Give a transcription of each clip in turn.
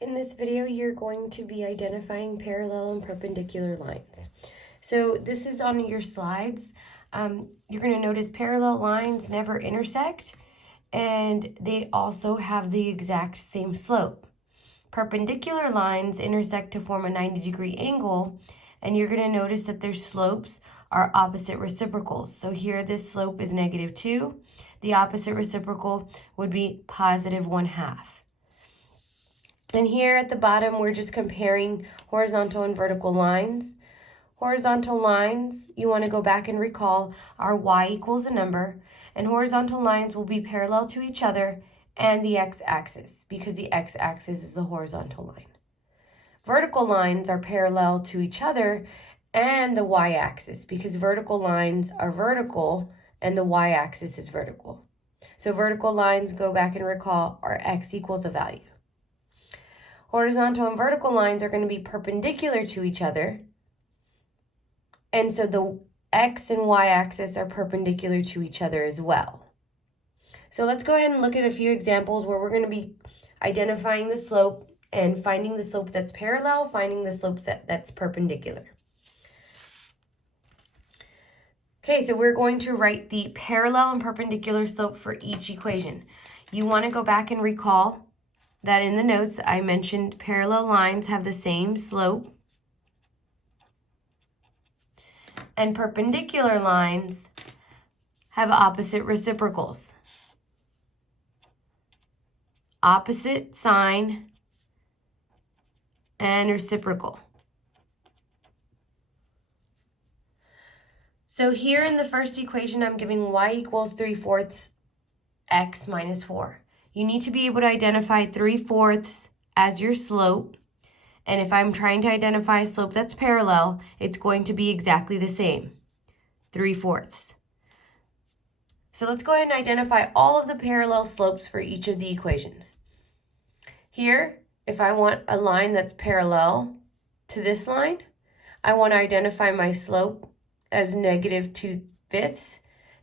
In this video, you're going to be identifying parallel and perpendicular lines. So this is on your slides. You're going to notice parallel lines never intersect, and they also have the exact same slope. Perpendicular lines intersect to form a 90-degree angle, and you're going to notice that their slopes are opposite reciprocals. So here this slope is -2. The opposite reciprocal would be +1/2. And here at the bottom, we're just comparing horizontal and vertical lines. Horizontal lines, you want to go back and recall, are y equals a number, and horizontal lines will be parallel to each other and the x-axis, because the x-axis is the horizontal line. Vertical lines are parallel to each other and the y-axis, because vertical lines are vertical and the y-axis is vertical. So vertical lines, go back and recall, are x equals a value. Horizontal and vertical lines are going to be perpendicular to each other. And so the x and y axis are perpendicular to each other as well. So let's go ahead and look at a few examples where we're going to be identifying the slope and finding the slope that's parallel, finding the slope that's perpendicular. Okay, so we're going to write the parallel and perpendicular slope for each equation. You want to go back and recall that in the notes I mentioned parallel lines have the same slope and perpendicular lines have opposite reciprocals. Opposite sign and reciprocal. So here in the first equation, I'm giving y equals 3/4 x minus 4. You need to be able to identify 3/4 as your slope. And if I'm trying to identify a slope that's parallel, it's going to be exactly the same, 3/4. So let's go ahead and identify all of the parallel slopes for each of the equations. Here, if I want a line that's parallel to this line, I want to identify my slope as -2/5.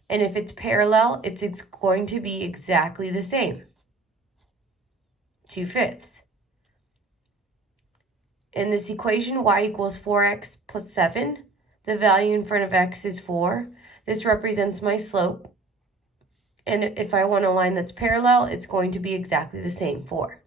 And if it's parallel, it's going to be exactly the same, 2/5. In this equation, y equals 4x plus 7. The value in front of x is 4. This represents my slope. And if I want a line that's parallel, it's going to be exactly the same, 4.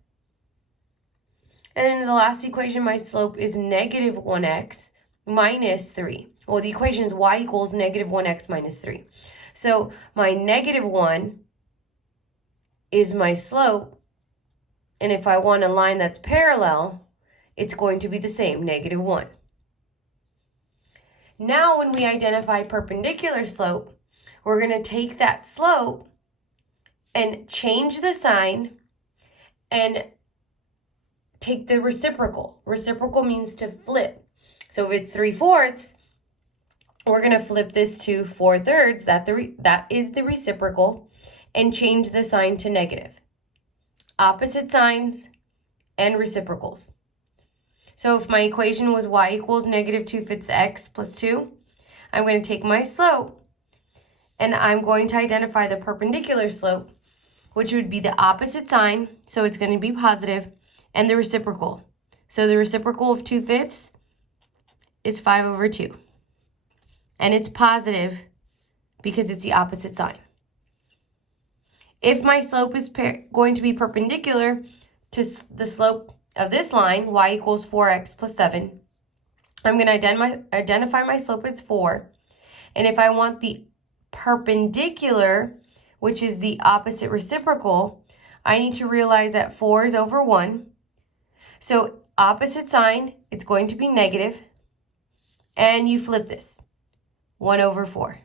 And in the last equation, my slope is -1x minus 3. Well, the equation is y equals -1x minus 3. So my -1 is my slope. And if I want a line that's parallel, it's going to be the same, -1. Now, when we identify perpendicular slope, we're going to take that slope and change the sign and take the reciprocal. Reciprocal means to flip. So if it's 3/4, we're going to flip this to 4/3. That is the reciprocal, and change the sign to negative. Opposite signs and reciprocals. So if my equation was y equals -2/5 x plus 2, I'm going to take my slope and I'm going to identify the perpendicular slope, which would be the opposite sign, so it's going to be positive, and the reciprocal. So the reciprocal of 2/5 is 5/2. And it's positive because it's the opposite sign. If my slope is going to be perpendicular to the slope of this line, y equals 4x plus 7, I'm going to identify my slope as 4. And if I want the perpendicular, which is the opposite reciprocal, I need to realize that 4 is over 1. So opposite sign, it's going to be negative. And you flip this, 1/4.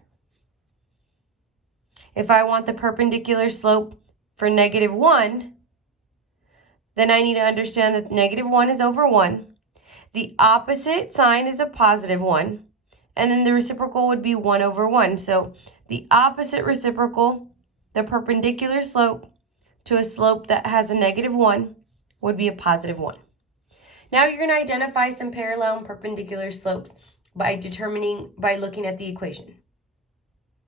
If I want the perpendicular slope for -1, then I need to understand that -1 is over 1. The opposite sign is a +1. And then the reciprocal would be 1/1. So the opposite reciprocal, the perpendicular slope to a slope that has a -1, would be a +1. Now you're going to identify some parallel and perpendicular slopes by looking at the equation.